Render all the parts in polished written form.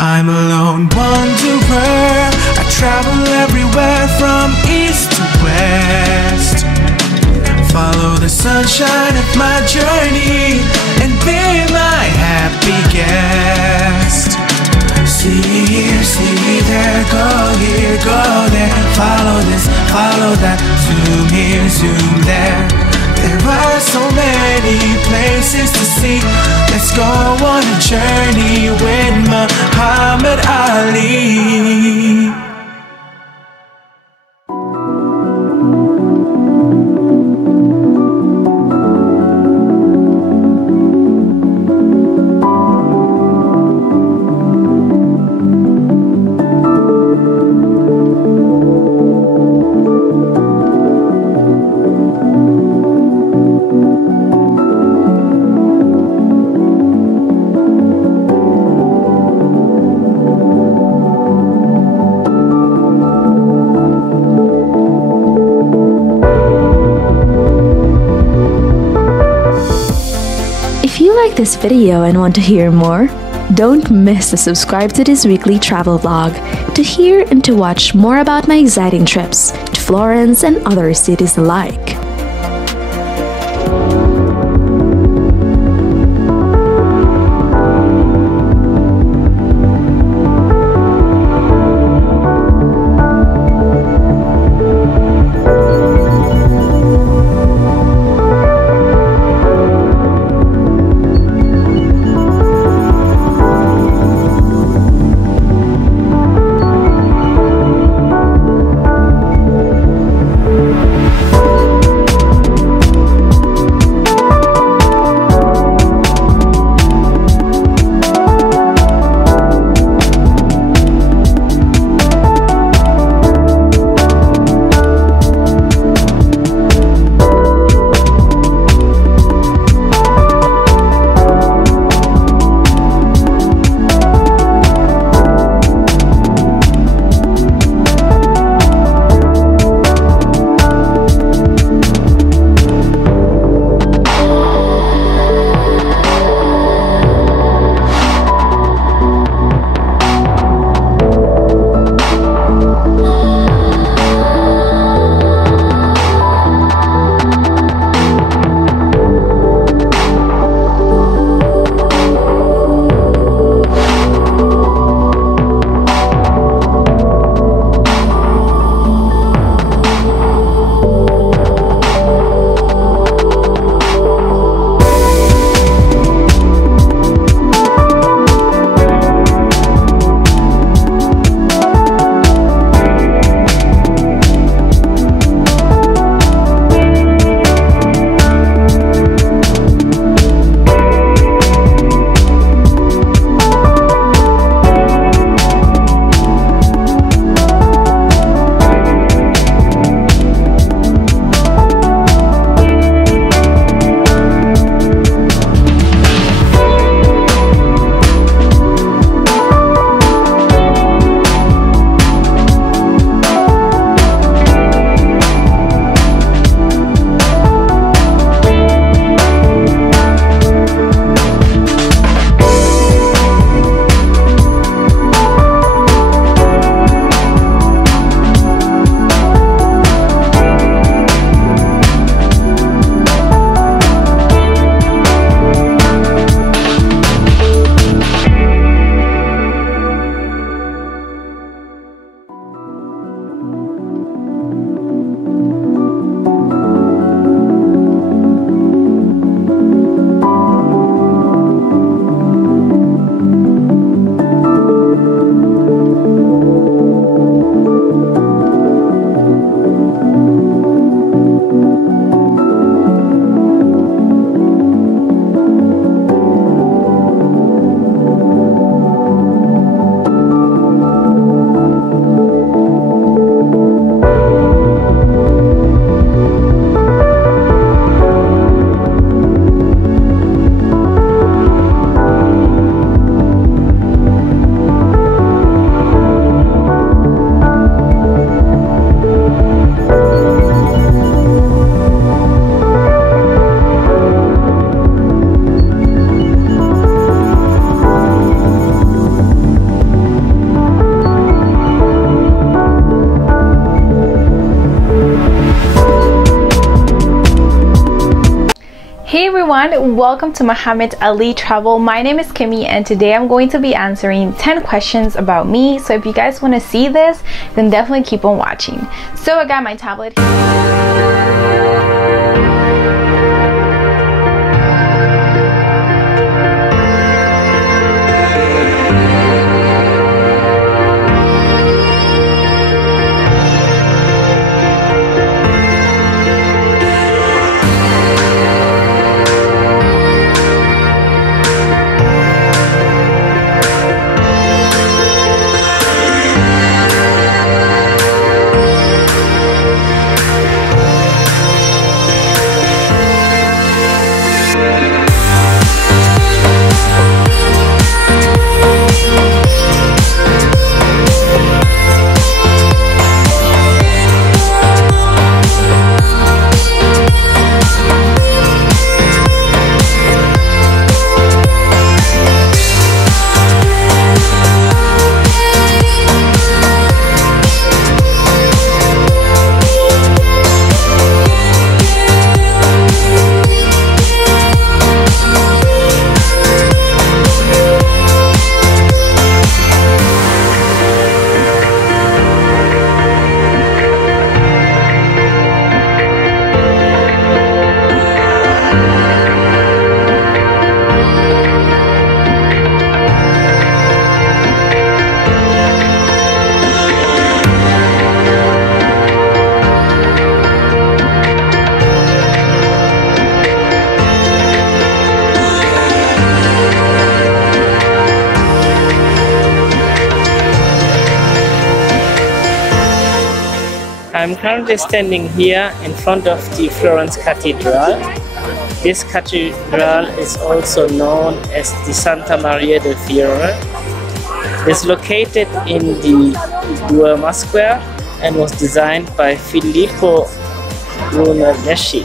I'm a lone wanderer. I travel everywhere from east to west. Follow the sunshine of my journey and be my happy guest. See here, see there, go here, go there. Follow this, follow that. Zoom here, zoom there. There are so many places to see. Let's go on a journey with Muhammad Ali. If you like this video and want to hear more, don't miss to subscribe to this weekly travel vlog to hear and to watch more about my exciting trips to Florence and other cities alike. everyone, welcome to Mohammed Ali Travel. My name is Kimmy and today I'm going to be answering 10 questions about me. So if you guys want to see this, then definitely keep on watching. So I got my tablet here. I'm currently standing here in front of the Florence Cathedral. This cathedral is also known as the Santa Maria del Fiore. It's located in the Duomo Square and was designed by Filippo Brunelleschi.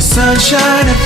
Sunshine of